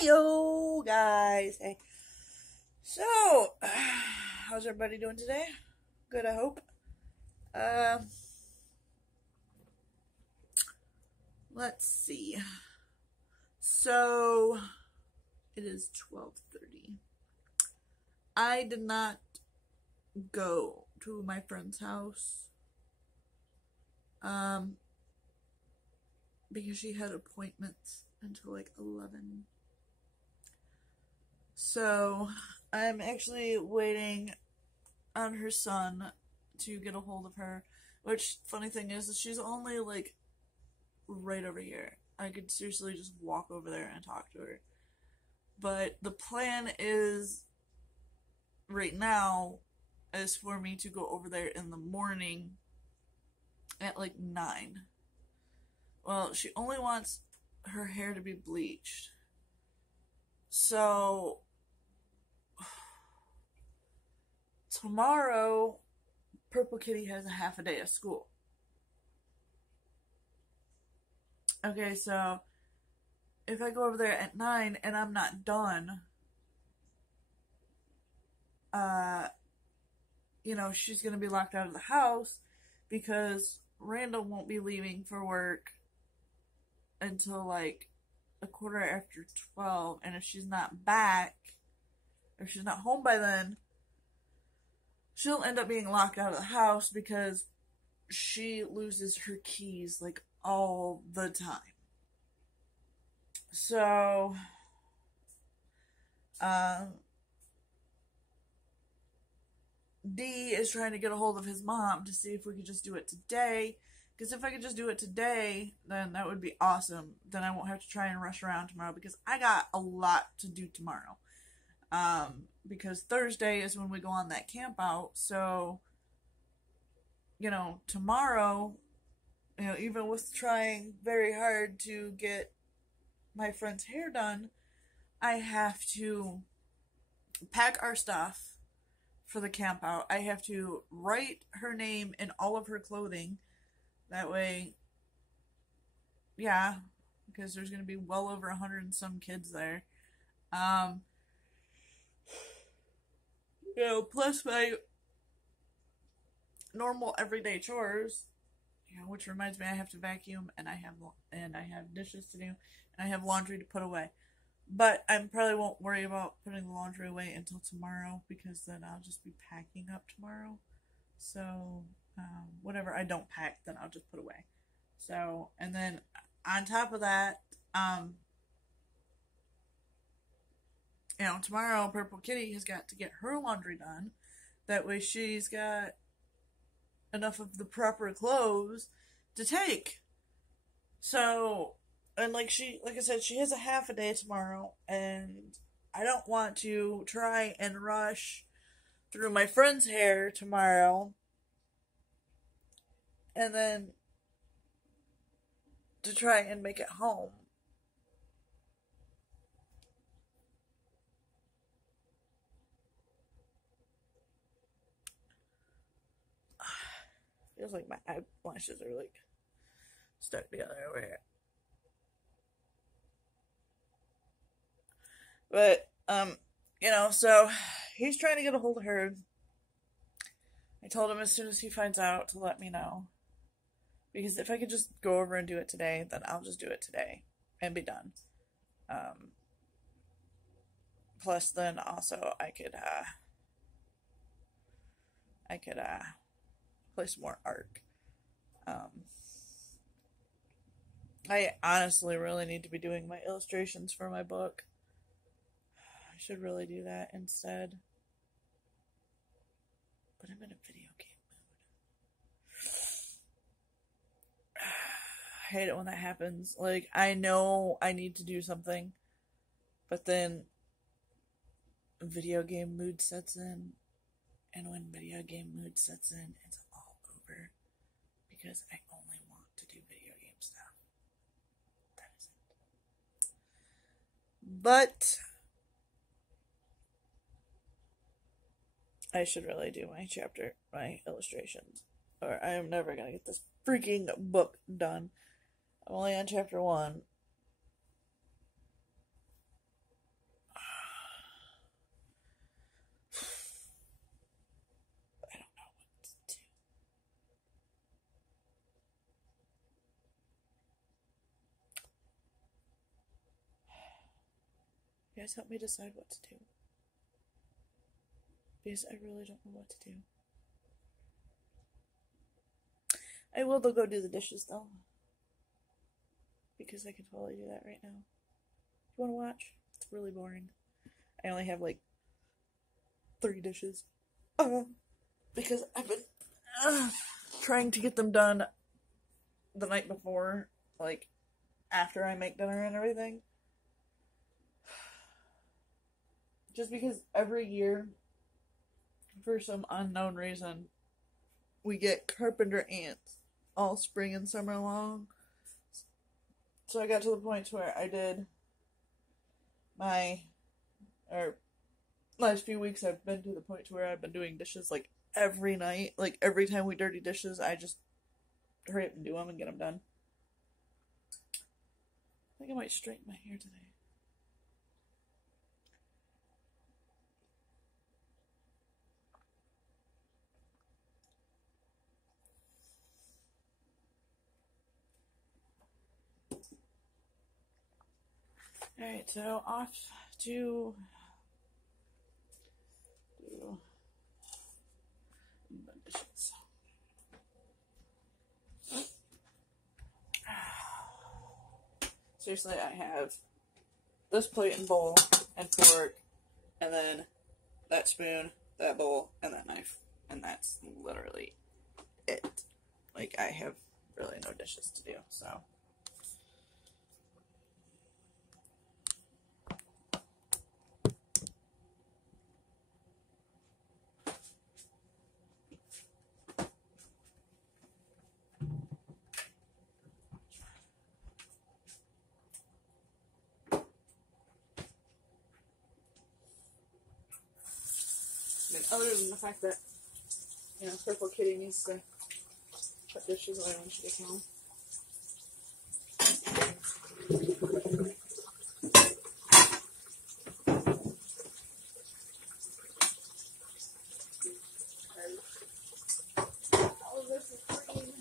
Heyo, guys. Hey. So, how's everybody doing today? Good, I hope. Let's see. So, it is 12:30. I did not go to my friend's house. Because she had appointments until like 11. So, I'm actually waiting on her son to get a hold of her. Which, funny thing is that she's only like right over here. I could seriously just walk over there and talk to her. But the plan is, right now, is for me to go over there in the morning at like 9. Well, she only wants her hair to be bleached. So, tomorrow, Purple Kitty has a half a day of school. Okay, so if I go over there at 9 and I'm not done, she's gonna be locked out of the house because Randall won't be leaving for work until like a quarter after 12, and if she's not back, if she's not home by then, she'll end up being locked out of the house because she loses her keys like all the time. So, D is trying to get a hold of his mom to see if we could just do it today. Because if I could just do it today, then that would be awesome. Then I won't have to try and rush around tomorrow because I got a lot to do tomorrow. Because Thursday is when we go on that camp out. So, tomorrow, even with trying very hard to get my friend's hair done, I have to pack our stuff for the camp out. I have to write her name in all of her clothing. That way, yeah, because there's going to be well over 100 and some kids there. Plus my normal everyday chores, which reminds me I have to vacuum and I have dishes to do and I have laundry to put away. But I probably won't worry about putting the laundry away until tomorrow because then I'll just be packing up tomorrow. So, whatever I don't pack, then I'll just put away. So, and then on top of that, tomorrow Purple Kitty has got to get her laundry done. That way she's got enough of the proper clothes to take. So, and like I said, she has a half a day tomorrow, and I don't want to try and rush through my friend's hair tomorrow, and then to try and make it home. Feels like my eyelashes are like stuck together over here. But, so he's trying to get a hold of her. I told him as soon as he finds out to let me know. Because if I could just go over and do it today, then I'll just do it today and be done. Plus, then also I could play some more Ark. I honestly really need to be doing my illustrations for my book. I should really do that instead. But I'm in a video game mood. I hate it when that happens. Like, I know I need to do something, but then video game mood sets in. And when video game mood sets in, it's all over. Because I only want to do video game stuff. That is it. But I should really do my illustrations. Or I am never going to get this freaking book done. I'm only on chapter 1. guys help me decide what to do. Because I really don't know what to do. I will go do the dishes though. Because I can totally do that right now. You wanna watch? It's really boring. I only have like 3 dishes. Because I've been trying to get them done the night before, like after I make dinner and everything. Just because every year, for some unknown reason, we get carpenter ants all spring and summer long. So I got to the point where I did last few weeks I've been to the point to where I've been doing dishes like every night. Like every time we dirty dishes, I just hurry up and do them and get them done. I think I might straighten my hair today. Alright, so off to do the dishes. Seriously, I have this plate and bowl and fork, and then that spoon, that bowl, and that knife. And that's literally it. Like, I have really no dishes to do, so. And other than the fact that, you know, Purple Kitty needs to put dishes away when she gets home. All of this is green.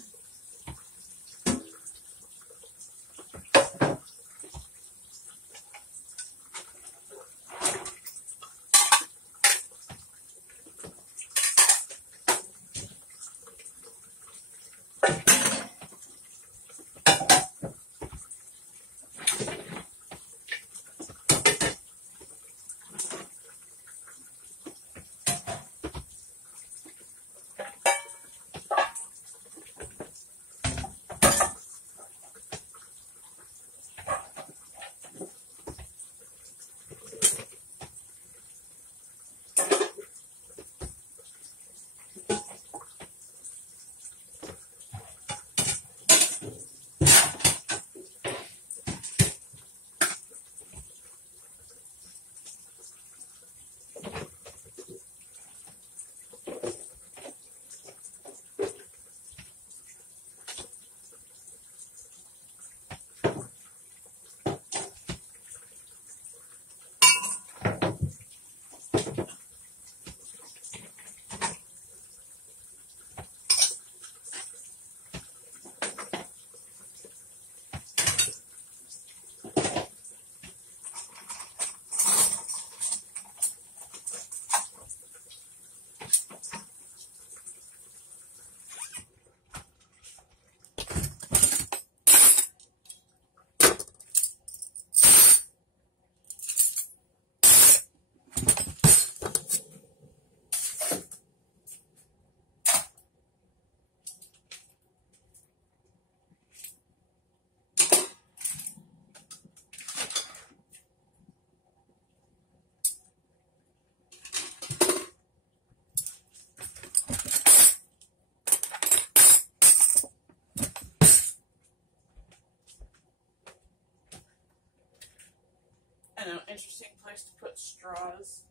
I know, interesting place to put straws.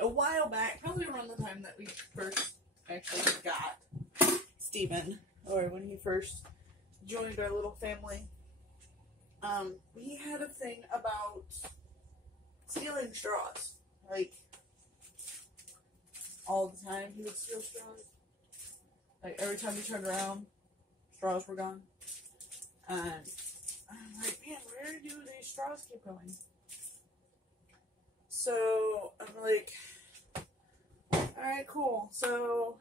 A while back, probably around the time that we first actually got Steven, or when he first joined our little family, he had a thing about stealing straws. Like, all the time he would steal straws. Like, every time he turned around, straws were gone. And I'm like, man, where do straws keep going. So I'm like, alright, cool. So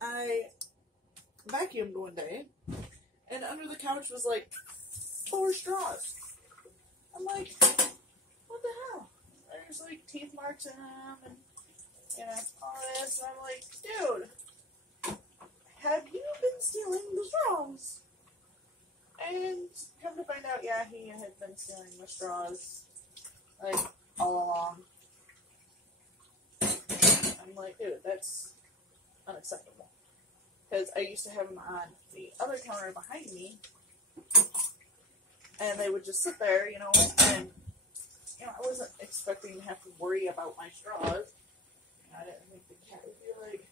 I vacuumed one day, and under the couch was like 4 straws. I'm like, what the hell? There's like teeth marks in them, and you know, all this. And I'm like, dude, have you been stealing the straws? And come to find out, yeah, he had been stealing the straws, like, all along. I'm like, dude, that's unacceptable. Because I used to have them on the other counter behind me, and they would just sit there, you know, and, you know, I wasn't expecting to have to worry about my straws. I didn't think the cat would be like,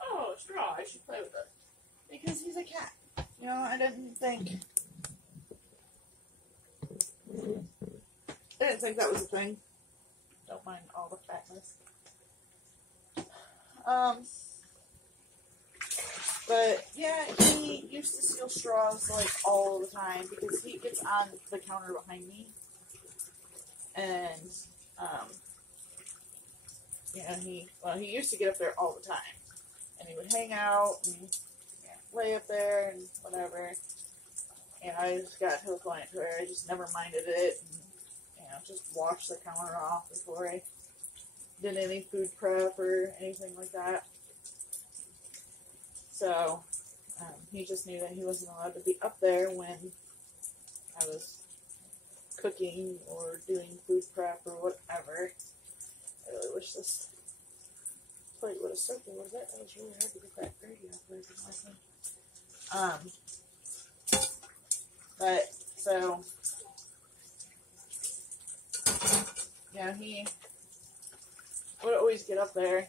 oh, a straw, I should play with it. Because he's a cat. You know, I didn't think that was a thing. Don't mind all the fatness. But yeah, he used to steal straws like all the time because he gets on the counter behind me, and you know, he used to get up there all the time, and he would hang out and lay up there and whatever. And I just got to the point where I just never minded it, and you know, just washed the counter off before I did any food prep or anything like that. So, he just knew that he wasn't allowed to be up there when I was cooking or doing food prep or whatever. I really wish this plate would have stuck a little bit. I was really hard to get that gravy off there from last night. But, so, yeah, he would always get up there,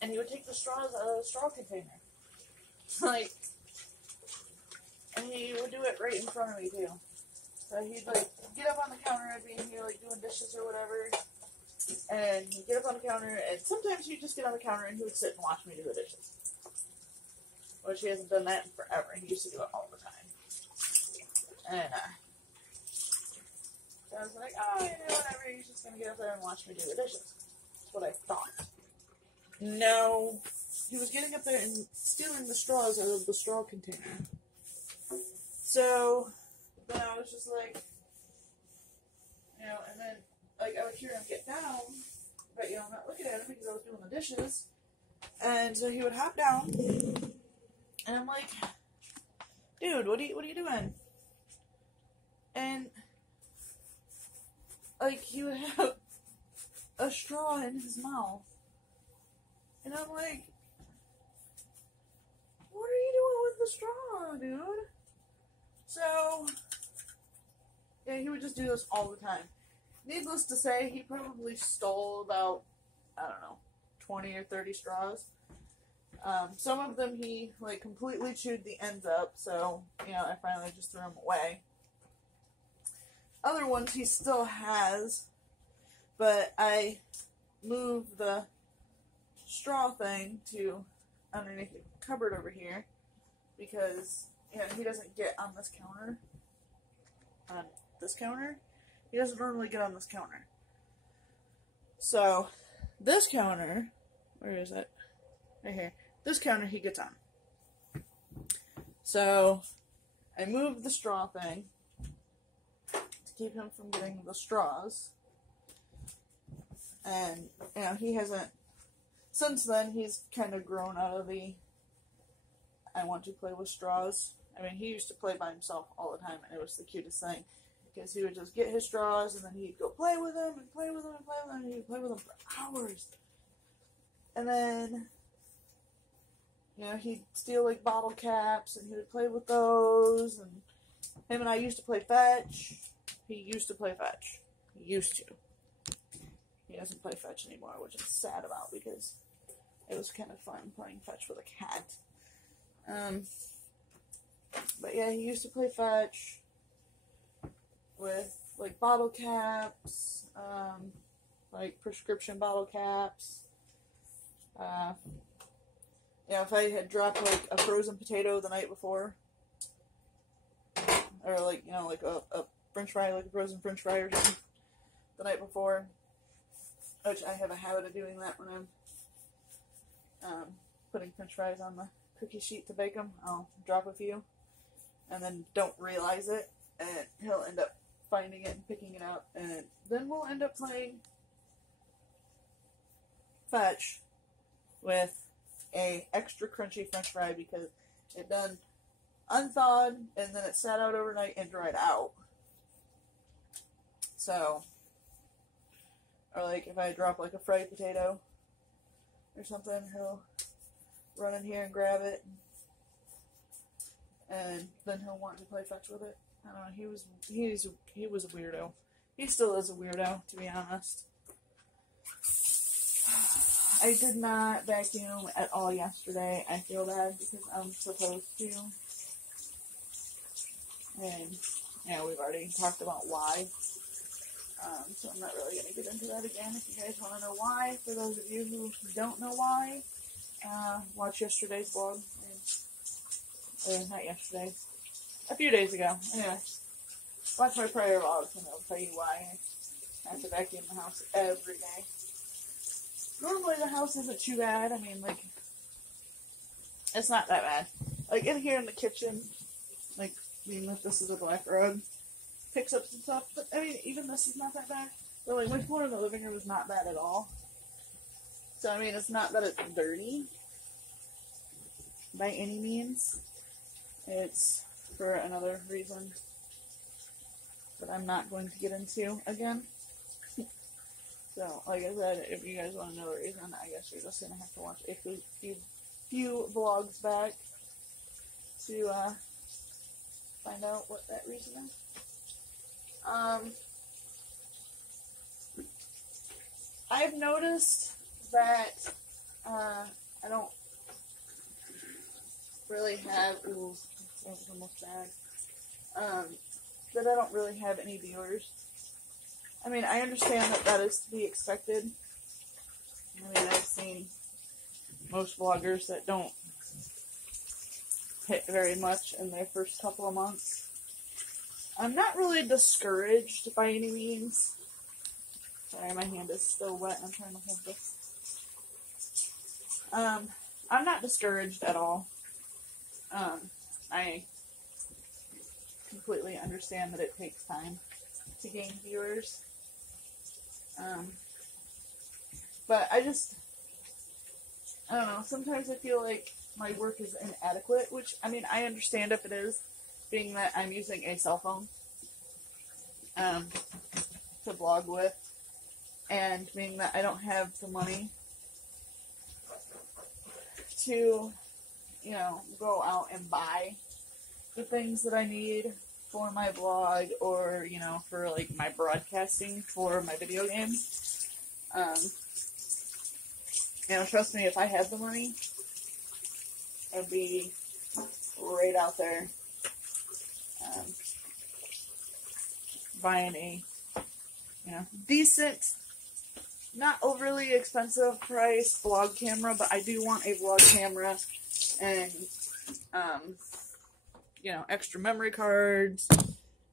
and he would take the straws out of the straw container. Like, and he would do it right in front of me, too. So he'd, like, get up on the counter, I'd be in here, like, doing dishes or whatever, and he'd get up on the counter, and sometimes he'd just get on the counter and he would sit and watch me do the dishes. Which he hasn't done that in forever. He used to do it all the time. And, so I was like, oh, you know, whatever, he's just gonna get up there and watch me do the dishes. That's what I thought. No. He was getting up there and stealing the straws out of the straw container. So, then I was just like, you know, and then, like, I would hear him get down, but, you know, I'm not looking at him because I was doing the dishes. And so he would hop down, and I'm like, dude, what are you doing? And, like, he would have a straw in his mouth. And I'm like, what are you doing with the straw, dude? So, yeah, he would just do this all the time. Needless to say, he probably stole about, I don't know, 20 or 30 straws. Some of them he, like, completely chewed the ends up, so, you know, I finally just threw them away. Other ones he still has, but I moved the straw thing to underneath the cupboard over here because, you know, he doesn't get on this counter. On this counter? He doesn't normally get on this counter. So, this counter, where is it? Right here. This counter he gets on. So, I moved the straw thing to keep him from getting the straws. And, you know, he hasn't, since then, he's kind of grown out of the, I want to play with straws. I mean, he used to play by himself all the time, and it was the cutest thing. Because he would just get his straws, and then he'd go play with them, and play with them, and play with them, and he'd play with them for hours. And then, you know, he'd steal, like, bottle caps, and he would play with those, and him and I used to play fetch. He used to play fetch. He used to. He doesn't play fetch anymore, which I'm sad about, because it was kind of fun playing fetch with a cat. But yeah, he used to play fetch with, like, bottle caps, like, prescription bottle caps. You know, if I had dropped, like, a frozen potato the night before, or, like, you know, like, a french fry, like a frozen french fry or something the night before, which I have a habit of doing that when I'm putting french fries on the cookie sheet to bake them. I'll drop a few and then don't realize it, and he'll end up finding it and picking it out, and then we'll end up playing fetch with a extra crunchy french fry because it done unthawed and then it sat out overnight and dried out. So, or like if I drop like a fried potato or something, he'll run in here and grab it, and then he'll want to play fetch with it. I don't know, he was a weirdo. He still is a weirdo, to be honest. I did not vacuum at all yesterday. I feel bad because I'm supposed to. And, yeah, we've already talked about why. So I'm not really going to get into that again. If you guys want to know why, for those of you who don't know why, watch yesterday's vlog. Not yesterday. A few days ago. Anyway, watch my prior vlogs and I'll tell you why I have to vacuum the house every day. Normally the house isn't too bad. I mean, like, it's not that bad. Like, in here in the kitchen, like, being that this is a black rug, picks up some stuff. But, I mean, even this is not that bad. But, like, my floor in the living room is not bad at all. So, I mean, it's not that it's dirty by any means. It's for another reason that I'm not going to get into again. So, like I said, if you guys want to know the reason, I guess you're just going to have to watch a few vlogs back to find out what that reason is. I've noticed that I don't really have, ooh, that was almost bad, that I don't really have any viewers. I mean, I understand that that is to be expected. I mean, I've seen most vloggers that don't hit very much in their first couple of months. I'm not really discouraged by any means. Sorry, my hand is still wet. I'm trying to hold this. I'm not discouraged at all. I completely understand that it takes time to gain viewers. But I don't know, sometimes I feel like my work is inadequate, which, I mean, I understand if it is, being that I'm using a cell phone, to vlog with, and being that I don't have the money to, you know, go out and buy the things that I need for my vlog, or, you know, for, like, my broadcasting for my video games. You know, trust me, if I had the money, I'd be right out there, buying a, you know, decent, not overly expensive price vlog camera, but I do want a vlog camera, and, you know, extra memory cards,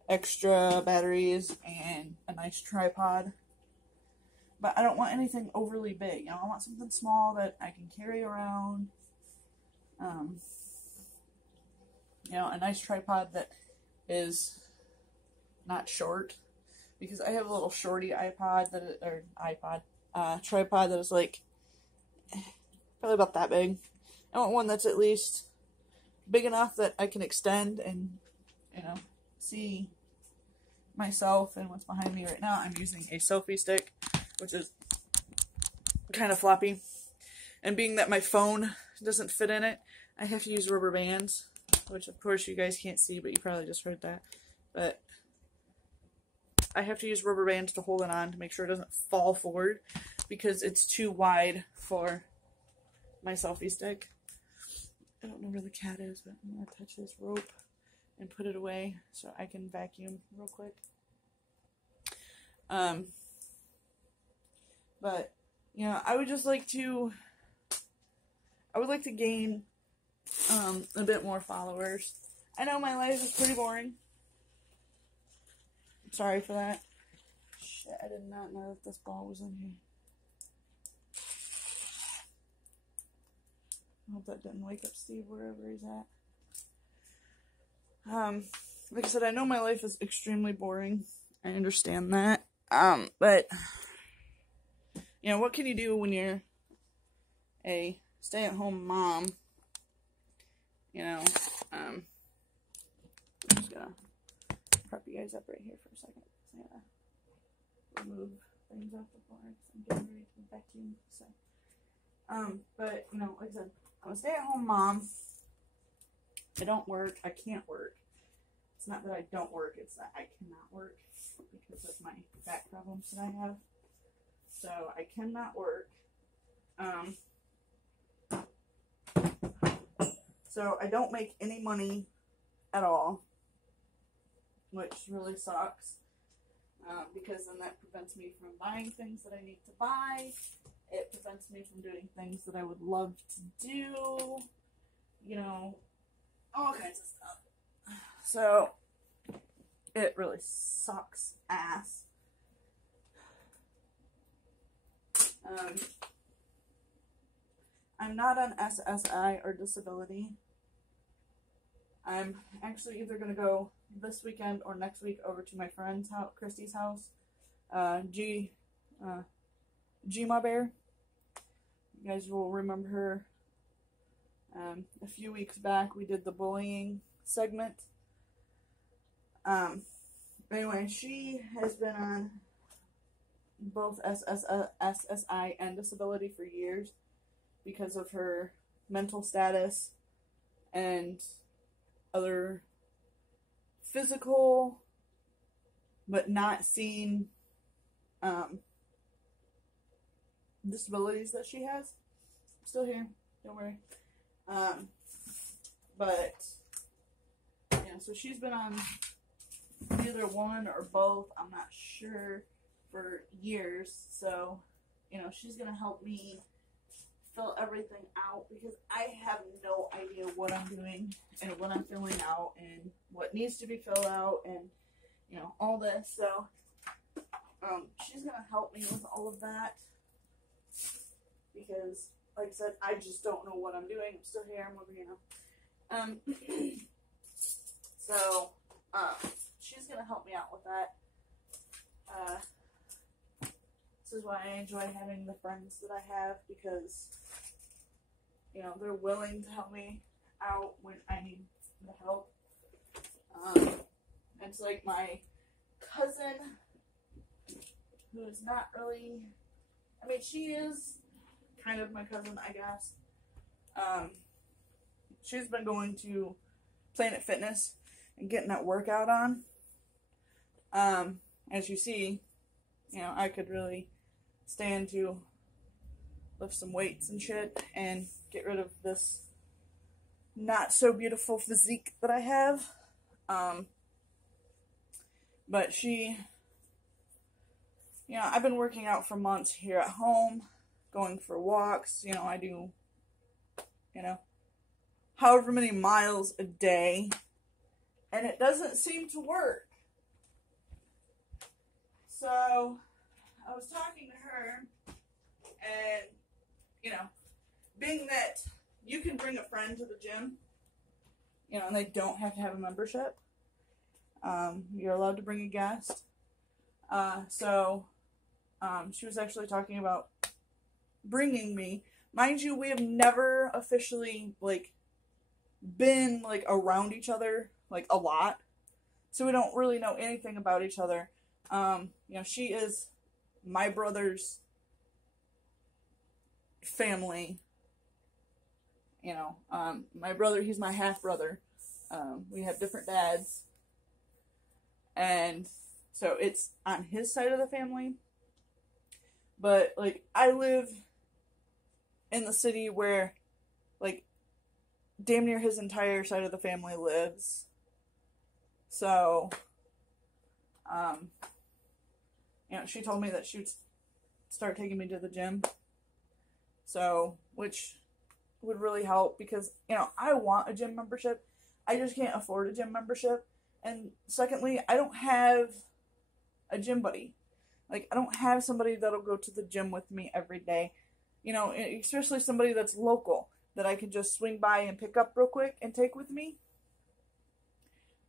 extra batteries, and a nice tripod. But I don't want anything overly big. You know, I want something small that I can carry around. You know, a nice tripod that is not short, because I have a little shorty tripod that is like probably about that big. I want one that's at least big enough that I can extend and, you know, see myself and what's behind me right now. I'm using a selfie stick, which is kind of floppy. And being that my phone doesn't fit in it, I have to use rubber bands, which of course you guys can't see, but you probably just heard that. But I have to use rubber bands to hold it on to make sure it doesn't fall forward, because it's too wide for my selfie stick. I don't know where the cat is, but I'm going to touch this rope and put it away so I can vacuum real quick. But, you know, I would like to gain, a bit more followers. I know my life is pretty boring. Sorry for that. Shit, I did not know that this ball was in here. I hope that didn't wake up Steve wherever he's at. Like I said, I know my life is extremely boring. I understand that. But, you know, what can you do when you're a stay-at-home mom? You know, I'm just gonna prep you guys up right here for a second. So I'm gonna remove things off the floor because I'm getting ready to vacuum. So, but, you know, like I said, I'm a stay-at-home mom. I don't work. I can't work. It's not that I don't work. It's that I cannot work because of my back problems that I have. So I cannot work. So I don't make any money at all, which really sucks. Because then that prevents me from buying things that I need to buy. It prevents me from doing things that I would love to do. You know, all kinds of stuff. So, it really sucks ass. I'm not on SSI or disability. I'm actually either going to go this weekend or next week over to my friend's house, Christy's house. Gma Bear. You guys will remember her. A few weeks back, we did the bullying segment. Anyway, she has been on both SSI and disability for years because of her mental status and other physical but not seen disabilities that she has. I'm still here, don't worry. But yeah, so she's been on either one or both, I'm not sure, for years. So, you know, she's gonna help me fill everything out because I have no idea what I'm doing and what I'm filling out and what needs to be filled out and, you know, all this. So she's gonna help me with all of that because, like I said, I just don't know what I'm doing. I'm still here. I'm over here now. So she's gonna help me out with that. This is why I enjoy having the friends that I have because, you know, they're willing to help me out when I need the help. It's like my cousin, who is not really, I mean, she is kind of my cousin, I guess. She's been going to Planet Fitness and getting that workout on. As you see, you know, I could really stand to lift some weights and shit and get rid of this not so beautiful physique that I have. But she, you know, I've been working out for months here at home, going for walks. You know, I do, you know, however many miles a day, and it doesn't seem to work. So I was talking to her, and, you know, being that you can bring a friend to the gym, you know, and they don't have to have a membership. You're allowed to bring a guest. So she was actually talking about bringing me. Mind you, we have never officially, like, been, like, around each other, like, a lot. So we don't really know anything about each other. You know, she is my brother's family. You know, my brother, he's my half-brother. We have different dads. And so it's on his side of the family. But, like, I live in the city where, like, damn near his entire side of the family lives. So, you know, she told me that she would start taking me to the gym. So, which would really help because, you know, I want a gym membership. I just can't afford a gym membership. And secondly, I don't have a gym buddy. Like, I don't have somebody that'll go to the gym with me every day. You know, especially somebody that's local that I can just swing by and pick up real quick and take with me.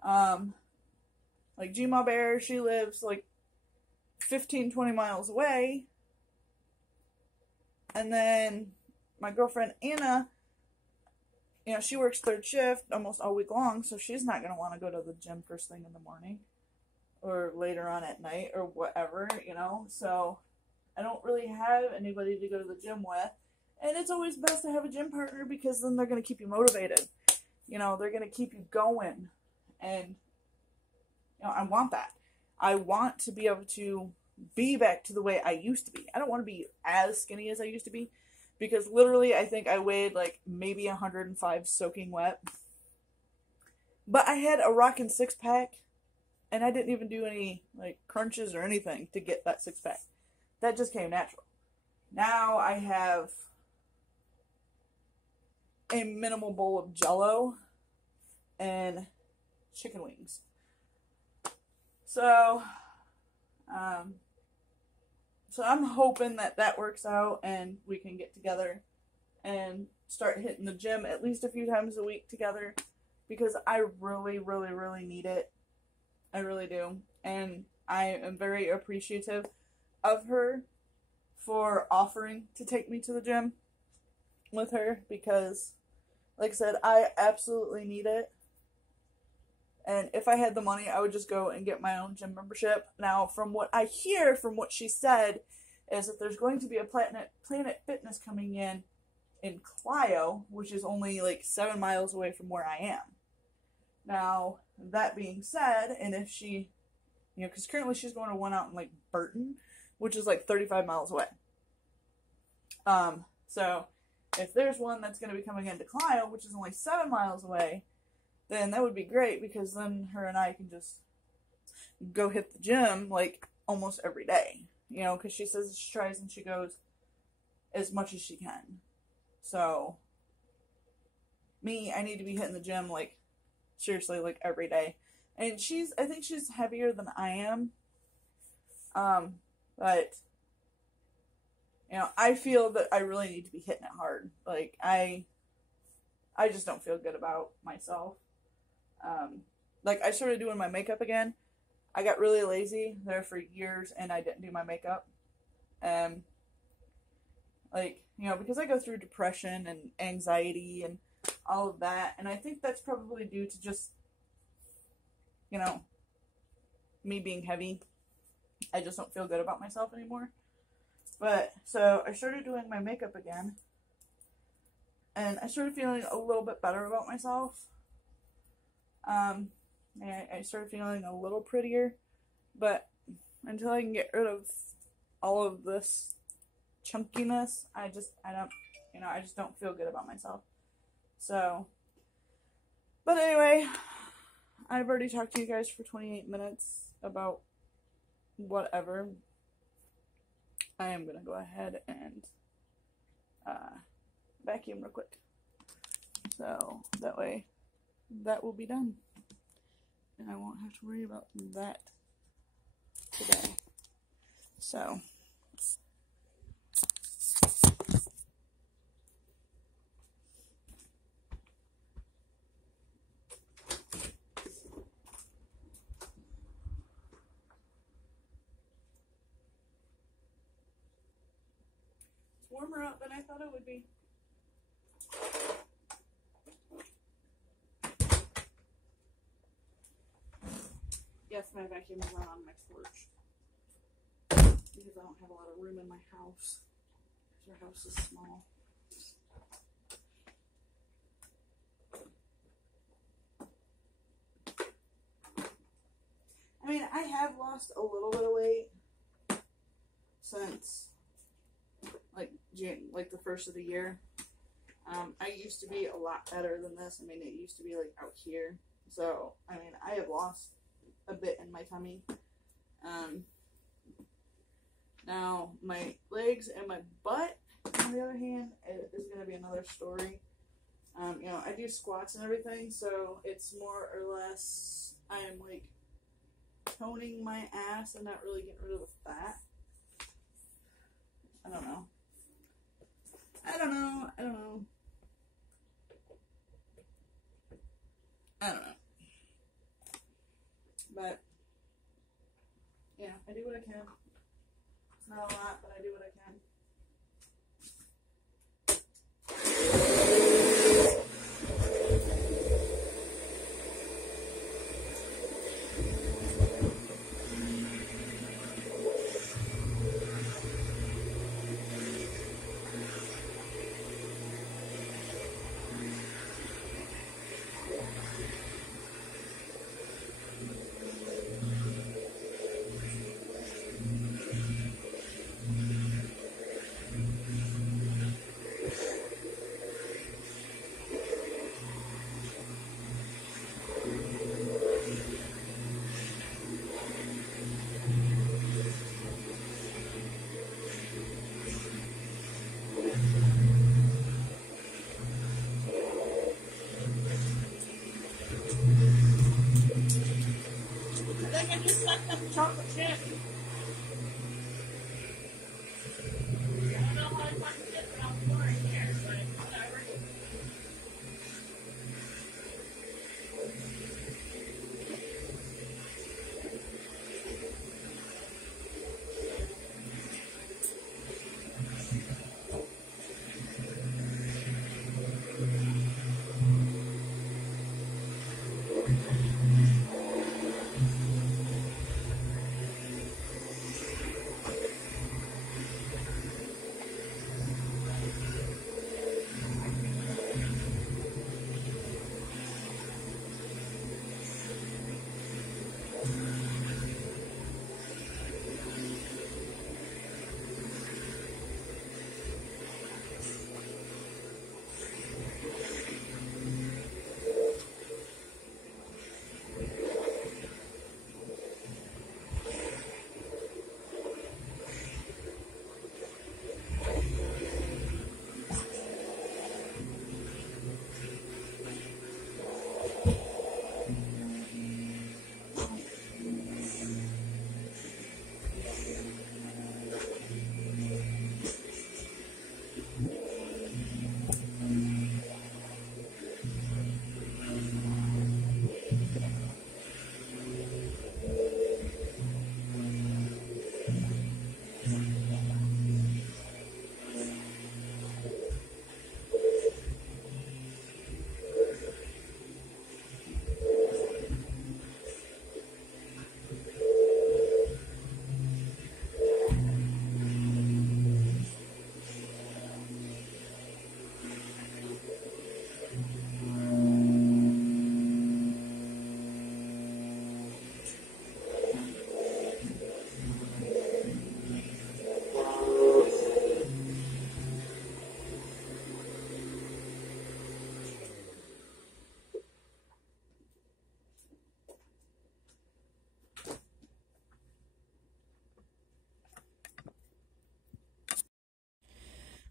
Like Gma Bear, she lives like 15-20 miles away. And then my girlfriend Anna, you know, she works third shift almost all week long, so she's not going to want to go to the gym first thing in the morning or later on at night or whatever, you know. So I don't really have anybody to go to the gym with. And it's always best to have a gym partner because then they're going to keep you motivated. You know, they're going to keep you going. And, you know, I want that. I want to be able to be back to the way I used to be. I don't want to be as skinny as I used to be because literally I think I weighed like maybe 105 soaking wet. But I had a rockin' six-pack and I didn't even do any like crunches or anything to get that six-pack. That just came natural. Now I have a minimal bowl of Jell-O and chicken wings. So I'm hoping that that works out and we can get together and start hitting the gym at least a few times a week together because I really, really, really need it. I really do. And I am very appreciative of her for offering to take me to the gym with her because, like I said, I absolutely need it. And if I had the money, I would just go and get my own gym membership. Now, from what I hear, from what she said, is that there's going to be a Planet Fitness coming in Clio, which is only like 7 miles away from where I am. Now, that being said, and if she, you know, because currently she's going to one out in like Burton, which is like 35 miles away. So if there's one that's going to be coming into Clio, which is only 7 miles away, then that would be great because then her and I can just go hit the gym like almost every day, you know, because she says she tries and she goes as much as she can. So me, I need to be hitting the gym like seriously like every day. And I think she's heavier than I am. But you know, I feel that I really need to be hitting it hard. Like I just don't feel good about myself. Like I started doing my makeup again. I got really lazy there for years and I didn't do my makeup. Like, you know, because I go through depression and anxiety and all of that. And I think that's probably due to just, you know, me being heavy. I just don't feel good about myself anymore. But, so I started doing my makeup again. And I started feeling a little bit better about myself. And I started feeling a little prettier, but until I can get rid of all of this chunkiness, I just don't feel good about myself. So, but anyway, I've already talked to you guys for 28 minutes about whatever. I am going to go ahead and vacuum real quick. So, that way that will be done. And I won't have to worry about that today. So, it's warmer out than I thought it would be. Yes, my vacuum is not on my porch because I don't have a lot of room in my house. Our house is small. I mean, I have lost a little bit of weight since like June, like the first of the year. I used to be a lot better than this. I mean, it used to be like out here. So, I mean, I have lost a bit in my tummy. Now my legs and my butt, on the other hand, is going to be another story. You know, I do squats and everything, so it's more or less, I am like toning my ass and not really getting rid of the fat. I don't know. I don't know. I don't know. I don't know. But, yeah, I do what I can. It's not a lot, but I do what I can. I just left them chocolate chip. I don't know how I fucking did it on the floor in here, but whatever.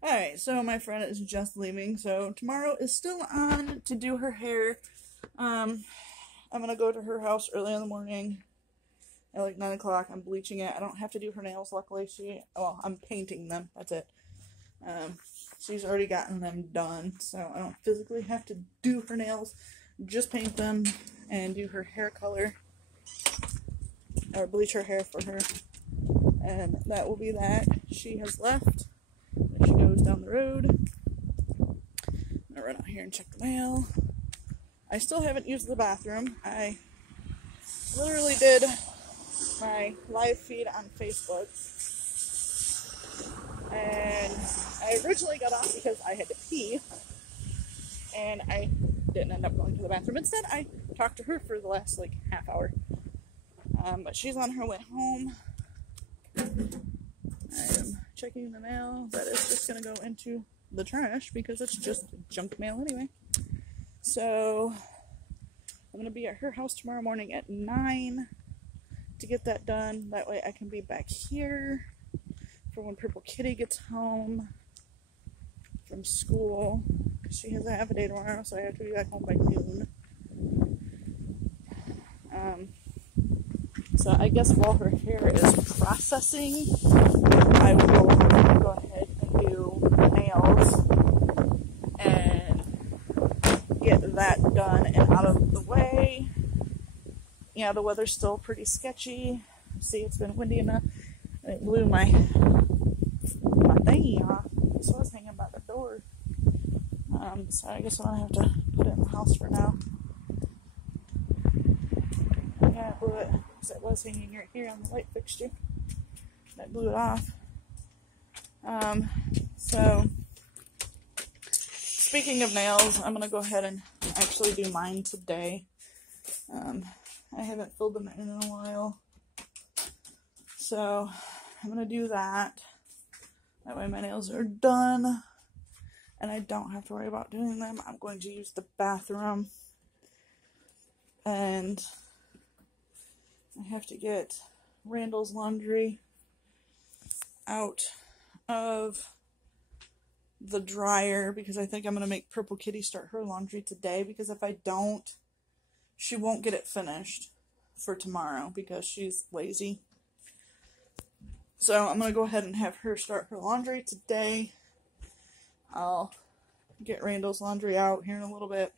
Alright, so my friend is just leaving, so tomorrow is still on to do her hair. I'm gonna go to her house early in the morning at like 9 o'clock. I'm bleaching it. I don't have to do her nails, luckily. I'm painting them, that's it. She's already gotten them done, so I don't physically have to do her nails. Just paint them and do her hair color, or bleach her hair for her. And that will be that. She has left. She goes down the road. I'm gonna run out here and check the mail. I still haven't used the bathroom. I literally did my live feed on Facebook. And I originally got off because I had to pee. And I didn't end up going to the bathroom. Instead, I talked to her for the last like half hour. But she's on her way home. I am checking the mail. That is just going to go into the trash because it's just junk mail anyway. So I'm going to be at her house tomorrow morning at 9 to get that done. That way I can be back here for when Purple Kitty gets home from school. She has a half a day tomorrow, so I have to be back home by noon. So I guess while her hair is processing, I will go ahead and do the nails and get that done and out of the way. Yeah, the weather's still pretty sketchy. See, it's been windy enough. It blew my thingy off. So I was hanging by the door. So I guess I'm gonna have to put it in the house for now. Yeah, I blew it because it was hanging right here on the light fixture. I blew it off. So speaking of nails, I'm gonna go ahead and actually do mine today. I haven't filled them in a while, so I'm gonna do that. That way my nails are done and I don't have to worry about doing them. I'm going to use the bathroom, and I have to get Randall's laundry out of the dryer because I think I'm going to make Purple Kitty start her laundry today, because if I don't, she won't get it finished for tomorrow because she's lazy. So I'm going to go ahead and have her start her laundry today. I'll get Randall's laundry out here in a little bit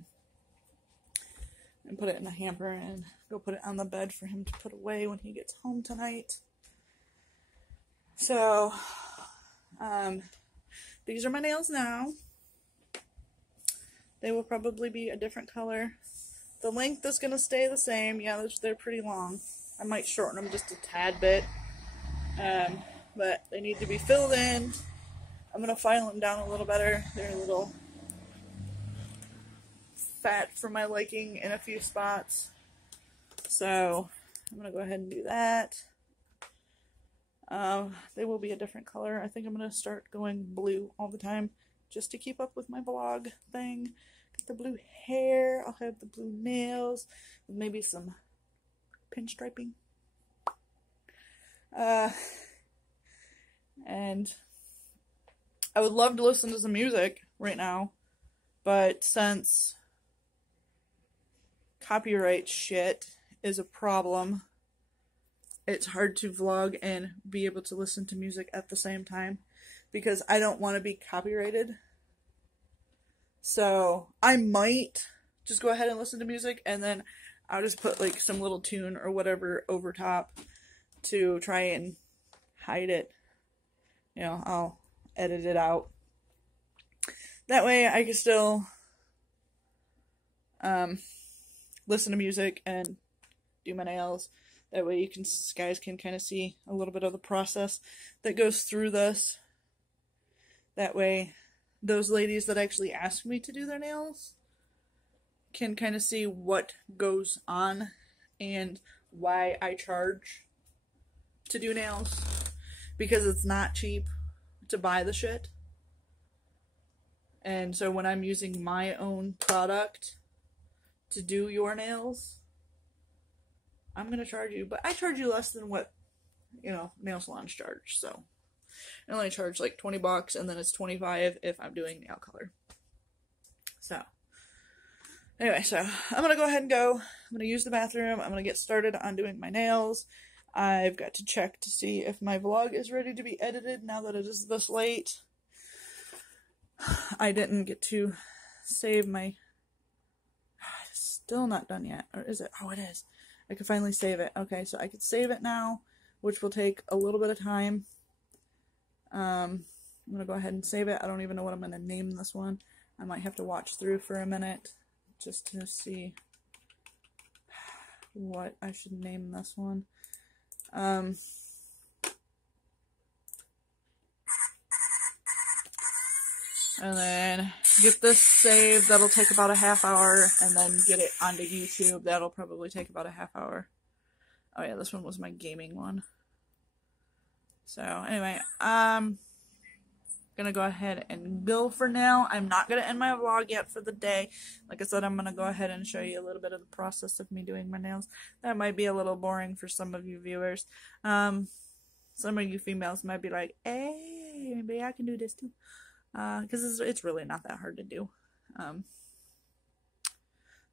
and put it in a hamper and go put it on the bed for him to put away when he gets home tonight. So, these are my nails now. They will probably be a different color. The length is going to stay the same. Yeah, they're pretty long. I might shorten them just a tad bit. But they need to be filled in. I'm going to file them down a little better. They're a little fat for my liking in a few spots. So I'm going to go ahead and do that. They will be a different color. I think I'm going to start going blue all the time just to keep up with my vlog thing. Get the blue hair. I'll have the blue nails. Maybe some pinstriping. And I would love to listen to some music right now, but since copyright shit is a problem, it's hard to vlog and be able to listen to music at the same time because I don't want to be copyrighted. So I might just go ahead and listen to music, and then I'll just put like some little tune or whatever over top to try and hide it. You know, I'll edit it out. That way I can still listen to music and do my nails. That way you guys can kind of see a little bit of the process that goes through this. That way those ladies that actually ask me to do their nails can kind of see what goes on and why I charge to do nails. Because it's not cheap to buy the shit. And so when I'm using my own product to do your nails, I'm going to charge you. But I charge you less than what, you know, nail salons charge. So I only charge like 20 bucks, and then it's 25 if I'm doing nail color. So anyway, so I'm going to go ahead and go. I'm going to use the bathroom. I'm going to get started on doing my nails. I've got to check to see if my vlog is ready to be edited now that it is this late. I didn't get to save my... It's still not done yet. Or is it? Oh, it is. I can finally save it. Okay, so I can save it now, which will take a little bit of time. I'm going to go ahead and save it. I don't even know what I'm going to name this one. I might have to watch through for a minute just to see what I should name this one. And then get this saved. That'll take about a half hour, and then get it onto YouTube. That'll probably take about a half hour. Oh yeah, this one was my gaming one. So anyway, I'm gonna go ahead and go for now. I'm not gonna end my vlog yet for the day. Like I said, I'm gonna go ahead and show you a little bit of the process of me doing my nails. That might be a little boring for some of you viewers. Some of you females might be like, hey, maybe I can do this too. Because it's really not that hard to do.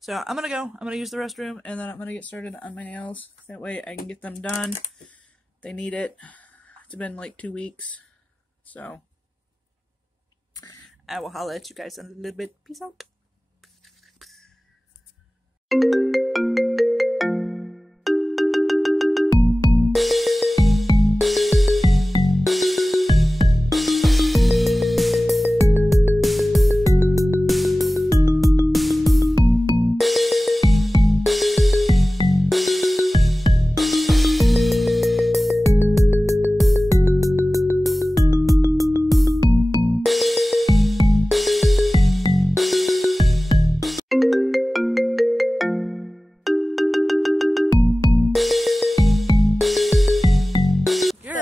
So I'm gonna go. I'm gonna use the restroom, and then I'm gonna get started on my nails. That way I can get them done. They need it. It's been like 2 weeks. So I will holla at you guys in a little bit. Peace out.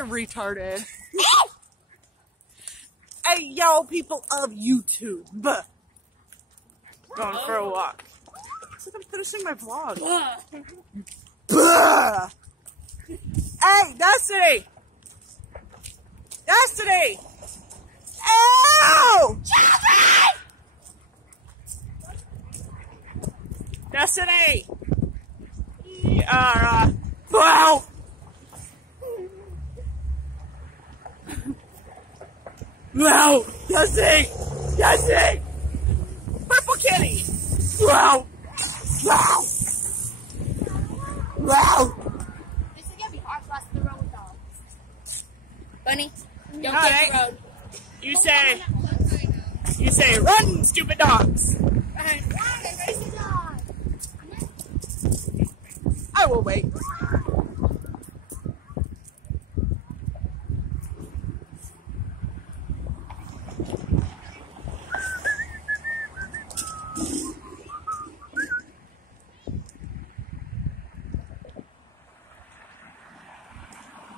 Retarded. Hey, y'all, people of YouTube. Going for a walk. It's like I'm finishing my vlog. Hey, Destiny! Destiny! Ow! Destiny! Wow! Wow! Destiny! Destiny! Purple kitty! Wow! Wow! Wow! This is gonna be hard for us to run with dogs. Bunny, don't All take right. the road. You say, run, stupid dogs! I will wait.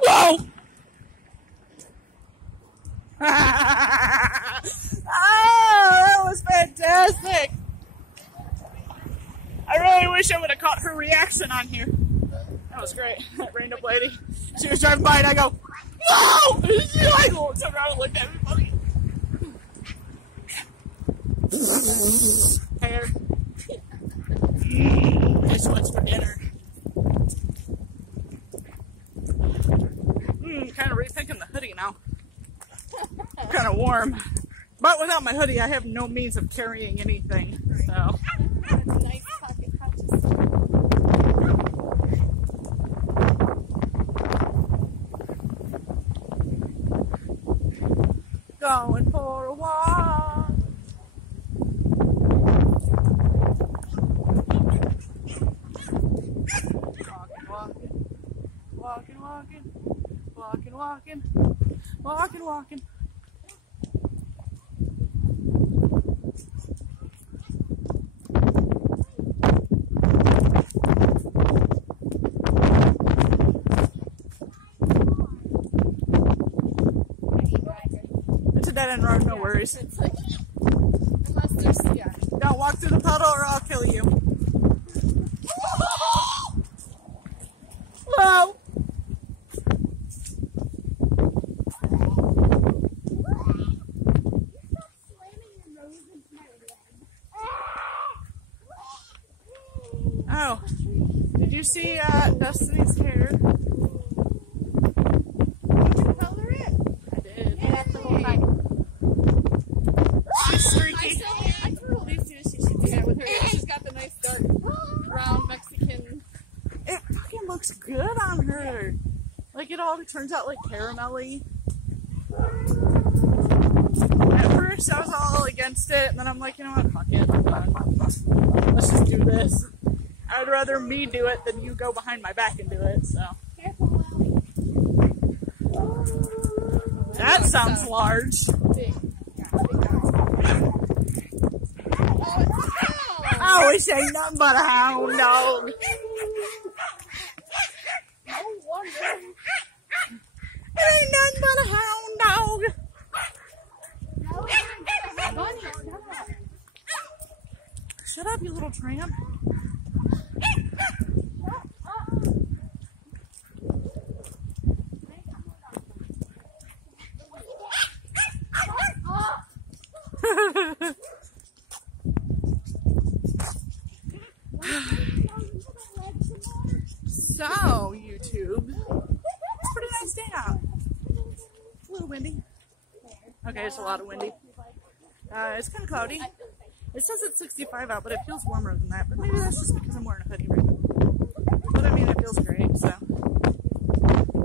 Whoa! Oh, that was fantastic! I really wish I would have caught her reaction on here. That was great. That random lady. She was driving by and I go, no! And she like turned around and looked at me funny. Hair. This one's for dinner. Kind of rethinking the hoodie now. Kind of warm. But without my hoodie, I have no means of carrying anything. So. That's a nice pocket pouches. Going for a walk. Walking, walking. Walking, walking. Walking, walking. It's a dead end road, no worries. It's like, unless there's, yeah. Don't walk through the puddle or I'll kill you. Whoa! Oh, did you see Destiny's hair? Did you color it? I did. Yeah, that's the whole time. She's streaky. I told Lucy that she should do that with her hair. She's got the nice dark brown Mexican. It fucking looks good on her. Like it all turns out like caramelly. At first I was all against it, and then I'm like, you know what, fuck it. Let's just do this. I'd rather me do it than you go behind my back and do it, so. Careful, Allie. That sounds large. Big. Yeah, big dog. Oh, it's a cow. I wish ain't nothing but a hound dog. No wonder. It ain't nothing but a hound dog. No, it's a bunny. Shut up, you little tramp. windy? Okay, it's a lot of windy. It's kind of cloudy. It says it's 65 out, but it feels warmer than that. But maybe that's just because I'm wearing a hoodie right now. But I mean, it feels great, so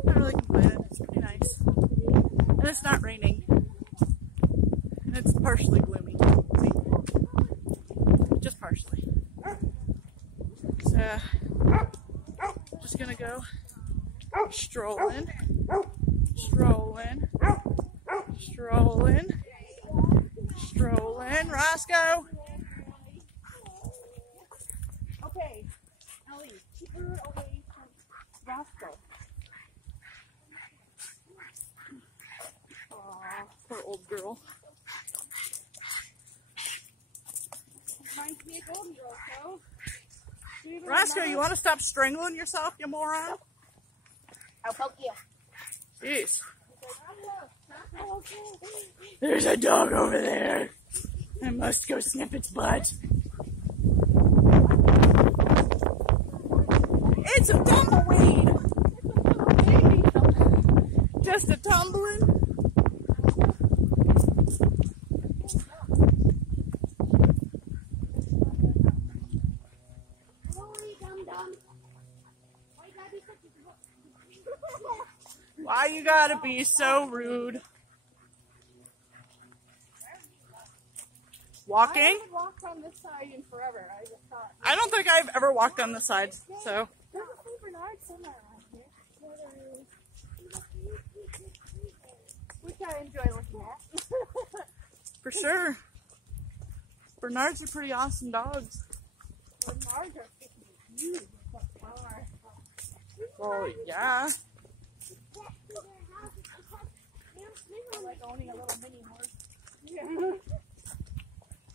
not really complaining. It's pretty nice. And it's not raining. And it's partially gloomy. See? Just partially. So, just gonna go strolling, strolling, strolling, strolling. Roscoe! Okay, Ellie, keep her away from Roscoe. Aw, poor old girl. Reminds me of Goldie, Roscoe. Roscoe, you want to stop strangling yourself, you moron? I'll poke you. Jeez. There's a dog over there. I must go snip its butt. It's a tumbleweed. Just a tumbling. Why you gotta be so rude? Walking? I haven't walked on this side in forever. I just thought. I don't think I've ever walked on this side, so. There's a St. Bernard somewhere around here. Which I enjoy looking at. For sure. Bernards are pretty awesome dogs. Bernards are huge. Well, yeah. Like owning a little mini horse. Yeah.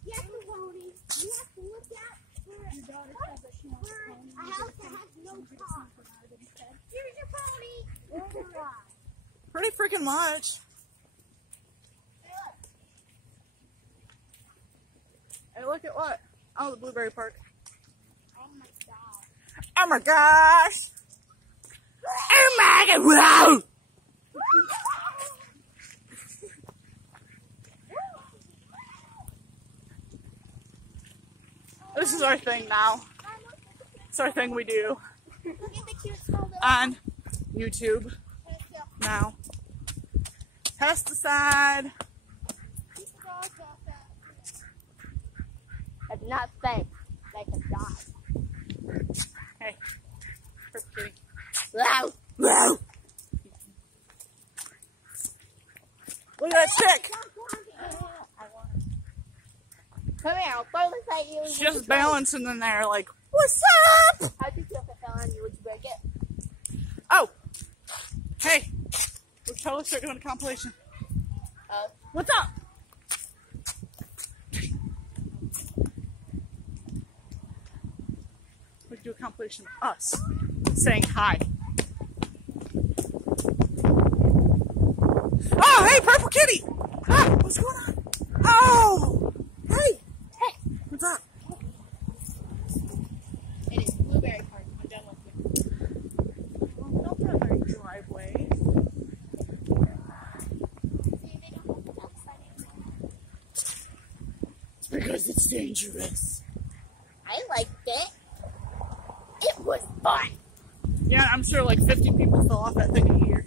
Yes, pony. You have to look at where Your daughter says that she wants a pony. a house that has no top. Here's your pony. Where's your ride? Pretty freaking much. Hey, look at what? Oh, the Blueberry Park. Oh my god. Oh my gosh! Oh my god! Wow! This is our thing now. It's our thing we do Look at the cute small little on YouTube now. Pesticide. I did not think they could die. Hey, perfect kitty. Wow. Wow! Look at that stick. Come here, I'll throw this at you. She's just balancing in there like, what's up? How'd you feel if it fell on you? Would you break it? Oh, hey, we're totally start doing a compilation. What's up? We can do a compilation of us saying hi. Oh, hey, Purple Kitty! Ah, what's going on? Oh, hey, Hey, what's up? It is Blueberry Park. I'm done with it. Well, don't put on our driveway. Because it's dangerous. I liked it. It was fun. Yeah, I'm sure like 50 people fell off that thing in a year.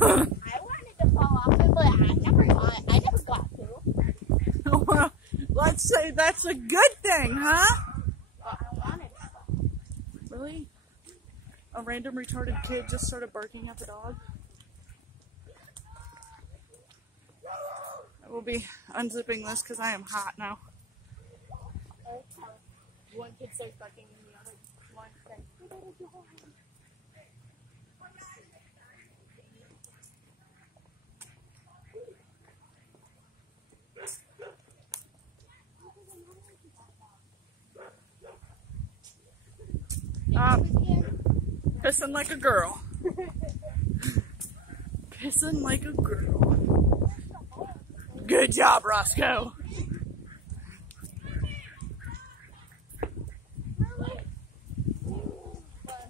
I wanted to fall off it, but I never got to. Well, let's say that's a good thing, huh? But I wanted to. Really? A random retarded kid just started barking at the dog? I will be unzipping this because I am hot now. One kid starts barking and the other one says, Pissing like a girl. Pissing like a girl. Good job, Roscoe.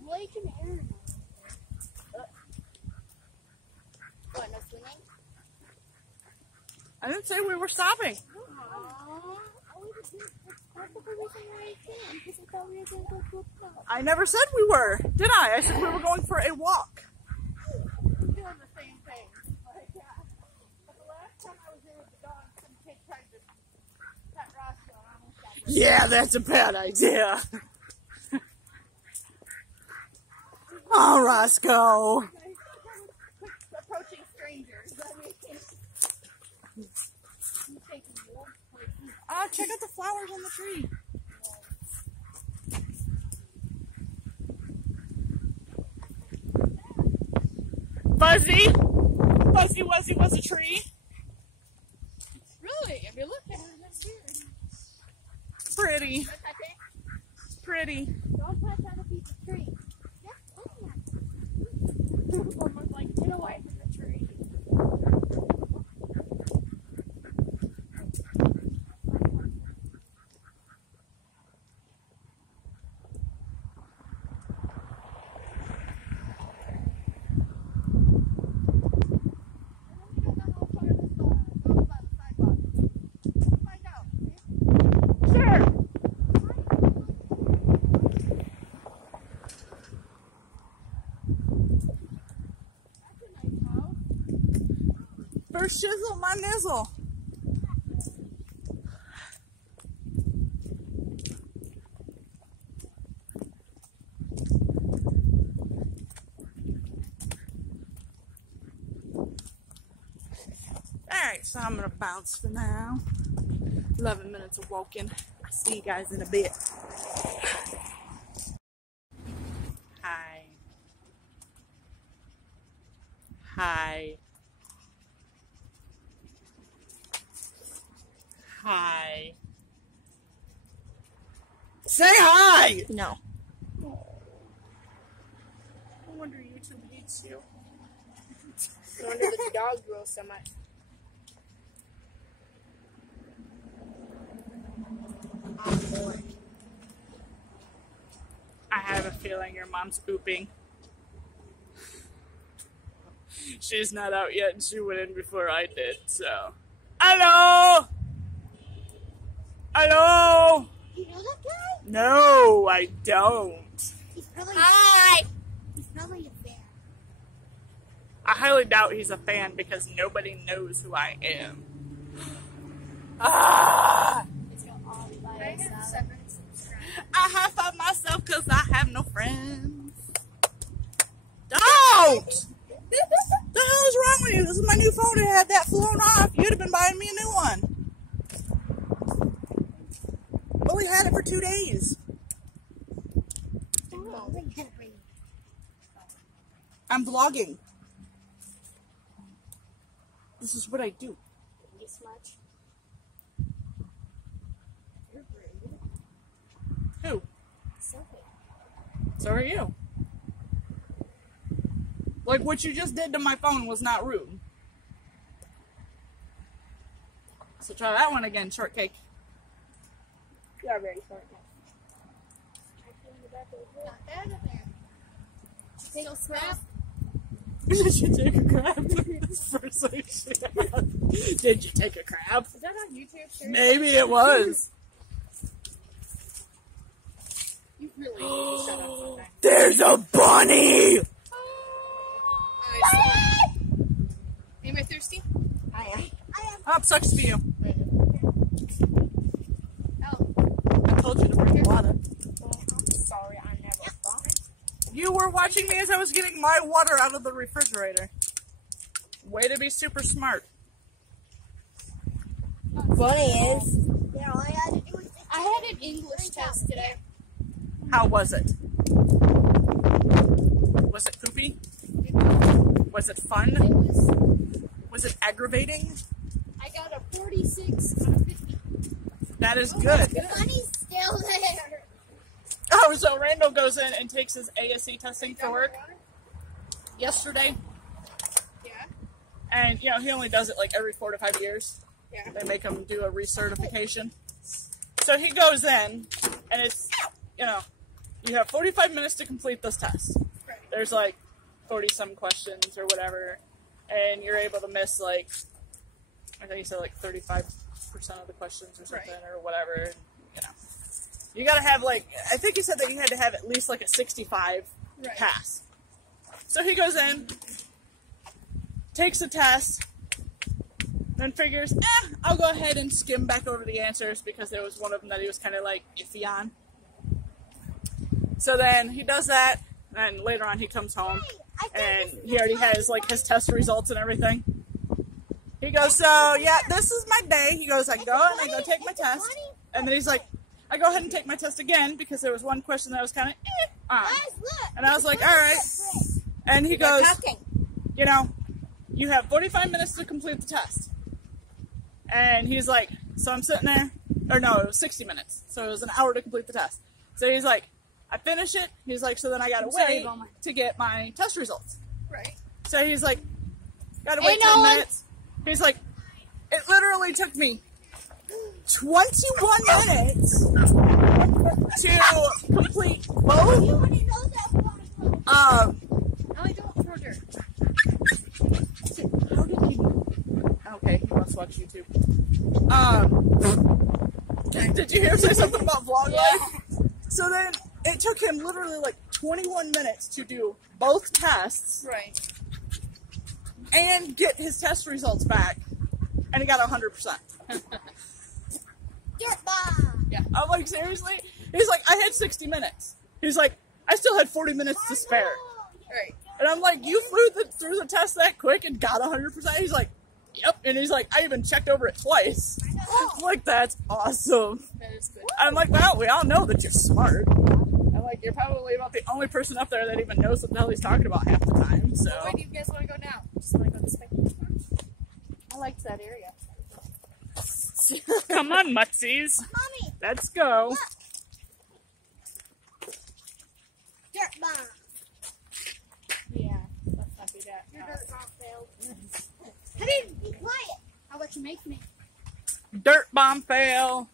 Blake and Aaron. What, no swimming? I didn't say we were stopping. I never said we were, did I? I said we were going for a walk. We're doing the same thing. Like, yeah. But the last time I was there with the dog, some kid tried to pet Roscoe and I almost got hurt. Yeah, that's a bad idea. Oh, Roscoe. Approaching strangers. I mean, you taking wolf places. Check out the flowers on the tree. Fuzzy. Fuzzy Wuzzy was a tree. Really? If you look at her, that's weird. Pretty. But I think Pretty. Don't touch other people's trees. Just looking at them. one was like, get away from the tree. First shizzle, my nizzle. Alright, so I'm gonna bounce for now. 11 minutes of walking. I'll see you guys in a bit. Hi. Hi. Hi. Say hi! No. No wonder YouTube hates you. No wonder that the dog grows so much. I have a feeling your mom's pooping. She's not out yet and she went in before I did, so. Hello! Hello! You know that guy? No, I don't. He's probably Hi! He's probably a fan. I highly doubt he's a fan because nobody knows who I am. Ah! It's got all by I have itself. 7 subscribers. I high five myself because I have no friends. Don't! The hell is wrong with you? This is my new phone. It had that flown off. You'd have been buying me a new one. Only had it for 2 days. Oh, they had a brain. I'm vlogging. This is what I do. This much. Who? Sophie. So are you. Like what you just did to my phone was not rude. So try that one again, shortcake. You are very short now. Not bad in there. Take a scrap. Did you take a crab? First thing she asked. Did you take a crab? Is that on YouTube? Sure. Maybe it was. You really need to shut up sometime. There's a bunny! Am I thirsty? I am. Oh, sucks to be you. Oh, I told you to bring water. I'm sorry, I never thought. You were watching me as I was getting my water out of the refrigerator. Way to be super smart. Bunny is. Yeah, all I had to do was I had an English test today. How was it? Was it poopy? Was it fun? It was. Was it aggravating? I got a 46 out of 50. That is good. The bunny's still there. Oh, so Randall goes in and takes his ASE testing for work yesterday. Yeah. And, you know, he only does it like every 4 to 5 years. Yeah. They make him do a recertification. So he goes in, and it's, you know, you have 45 minutes to complete this test. Right. There's like 40 some questions or whatever, and you're able to miss like I think he said like 35% of the questions or something or whatever. And, you know, you gotta have like, I think he said that you had to have at least like a 65 pass. So he goes in, takes a test, then figures, I'll go ahead and skim back over the answers because there was one of them that he was kind of like iffy on. So then he does that, and later on he comes home, and he already has like his test results and everything. He goes, so yeah, this is my day. He goes, I go and I go take my test, and then he's like, I go ahead and take my test again because there was one question that was kind of on. And I was like, all right. And he goes, you know, you have 45 minutes to complete the test. And he's like, so I'm sitting there, or no, it was 60 minutes. So it was an hour to complete the test. So he's like, I finish it. He's like, so then I gotta wait to get my test results. Right. So he's like, gotta wait 10 minutes. He's like, it literally took me 21 minutes to complete both. I don't order. How did he? Okay, he must watch YouTube. Did you hear him say something about vlog life? So then it took him literally like 21 minutes to do both tests. Right. And get his test results back. And he got 100%. Yeah. I'm like, seriously? He's like, I had 60 minutes. He's like, I still had 40 minutes to spare. Right. And I'm like, you flew through the test that quick and got 100%? He's like, yep. And he's like, I even checked over it twice. I'm like, that's awesome. That is good. I'm like, well, we all know that you're smart. I'm like, you're probably about the only person up there that even knows what the hell he's talking about half the time, so. Where do you guys want to go now? Just want to go this way? I liked that area. Come on, Mutsies. Mommy, Let's go. dirt bomb. Yeah, let's not do that. Your dirt bomb failed. Come in, be quiet. I'll let you make me. Dirt bomb fail.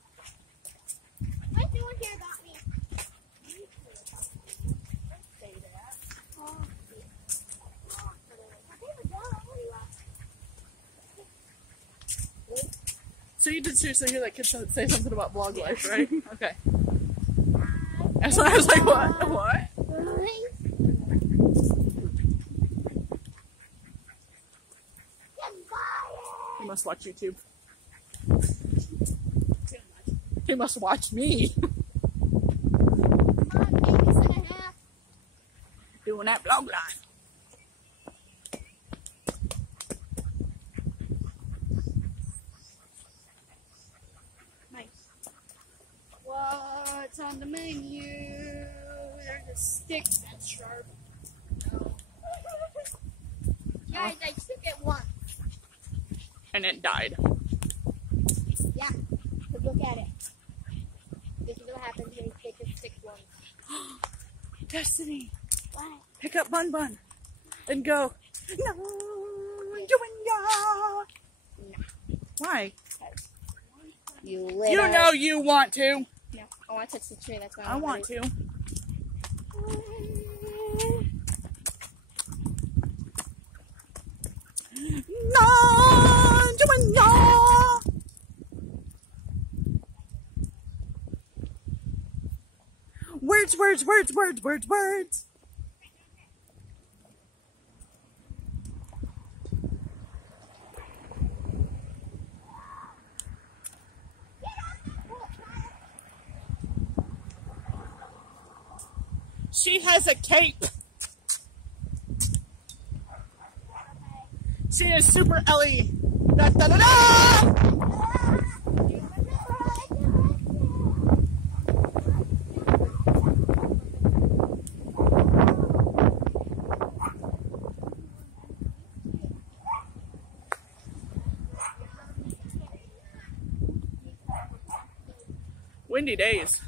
What's doing here about me? Say that. So you did seriously hear that kid say something about vlog life, right? Okay. And so I was like, what? What? He must watch YouTube. He must watch me. Doing that vlog life. What's on the menu? There's a stick that's sharp. No. Guys, I took it once. And it died. Yeah, but look at it. This is what happens when you take a stick once. Destiny, What? pick up Bun Bun and go. No, you and ya. Why? You You know you want to. No. Oh, I touched the tree. That's why I want to. No, you and ya. Words, words, words, words, words, words. She has a cape. She is Super Ellie. Da, da, da, da! Windy days.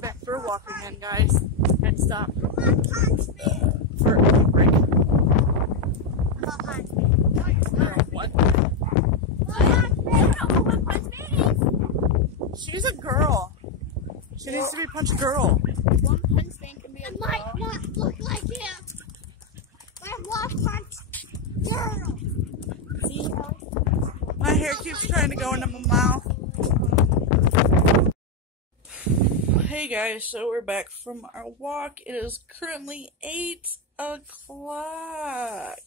Back for a walk again, guys. And stop for a break. to be punch a girl. One punch man can be a I girl. might not look like him. But I'm one punch girl. See how? My hair keeps trying to go into my mouth. Hey guys, so we're back from our walk. It is currently 8 o'clock.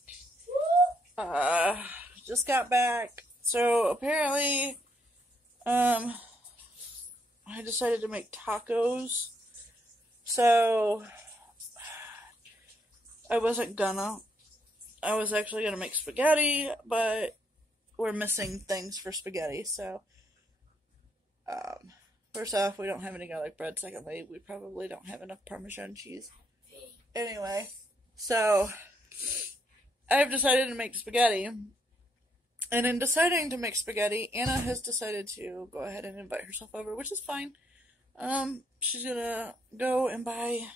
Just got back. So apparently, I decided to make tacos. So I wasn't gonna. I was actually gonna make spaghetti, but we're missing things for spaghetti. So, first off, we don't have any garlic bread. Secondly, we probably don't have enough Parmesan cheese. Anyway, so I've decided to make spaghetti. And in deciding to make spaghetti, Anna has decided to go ahead and invite herself over, which is fine. She's gonna go and buy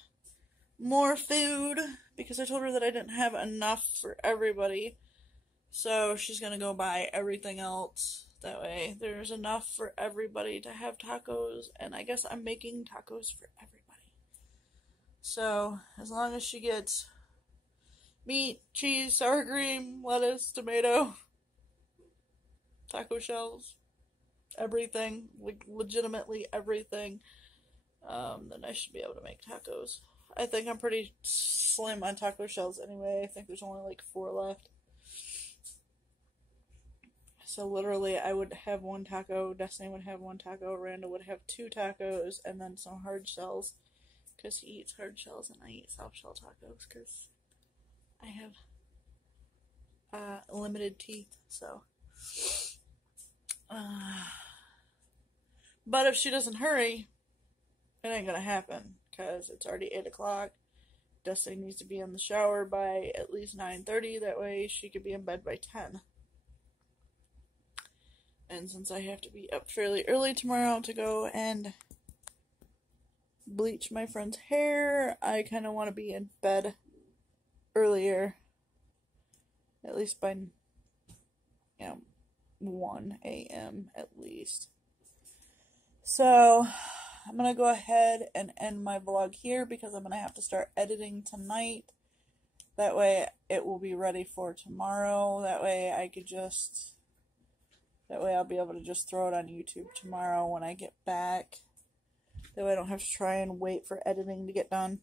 more food because I told her that I didn't have enough for everybody. So she's gonna go buy everything else. That way there's enough for everybody to have tacos, and I guess I'm making tacos for everybody. So as long as she gets meat, cheese, sour cream, lettuce, tomato, taco shells, everything, like legitimately everything, then I should be able to make tacos. I think I'm pretty slim on taco shells anyway. I think there's only like 4 left. So literally I would have 1 taco, Destiny would have 1 taco, Randall would have 2 tacos, and then some hard shells, because he eats hard shells and I eat soft shell tacos, because I have limited teeth, so. But if she doesn't hurry, it ain't gonna happen, because it's already 8 o'clock. Destiny needs to be in the shower by at least 9:30, that way she could be in bed by 10. And since I have to be up fairly early tomorrow to go and bleach my friend's hair, I kind of want to be in bed earlier, at least by 1 a.m. at least. So I'm going to go ahead and end my vlog here because I'm going to have to start editing tonight. That way it will be ready for tomorrow. That way I'll be able to just throw it on YouTube tomorrow when I get back. That way I don't have to try and wait for editing to get done,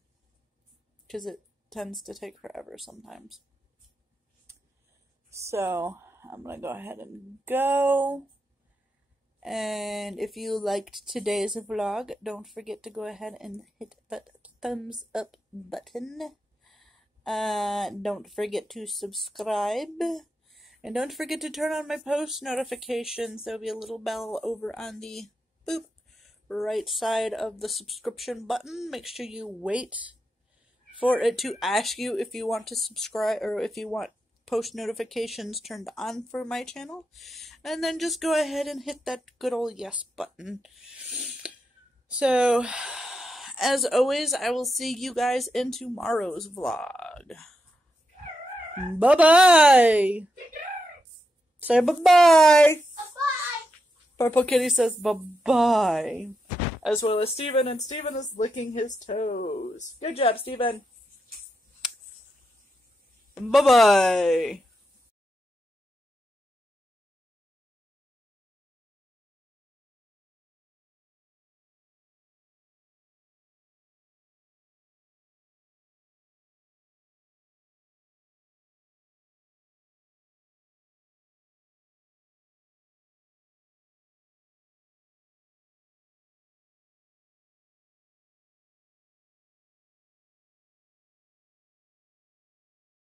because it tends to take forever sometimes. So I'm going to go ahead and go. And if you liked today's vlog, don't forget to go ahead and hit that thumbs up button. Don't forget to subscribe. And don't forget to turn on my post notifications. There'll be a little bell over on the right side of the subscription button. Make sure you wait for it to ask you if you want to subscribe, or if you want post notifications turned on for my channel. And then just go ahead and hit that good old yes button. So, as always, I will see you guys in tomorrow's vlog. Bye-bye! Say bye-bye! Bye. Purple Kitty says bye-bye. As well as Steven, and Steven is licking his toes. Good job, Steven. Bye-bye.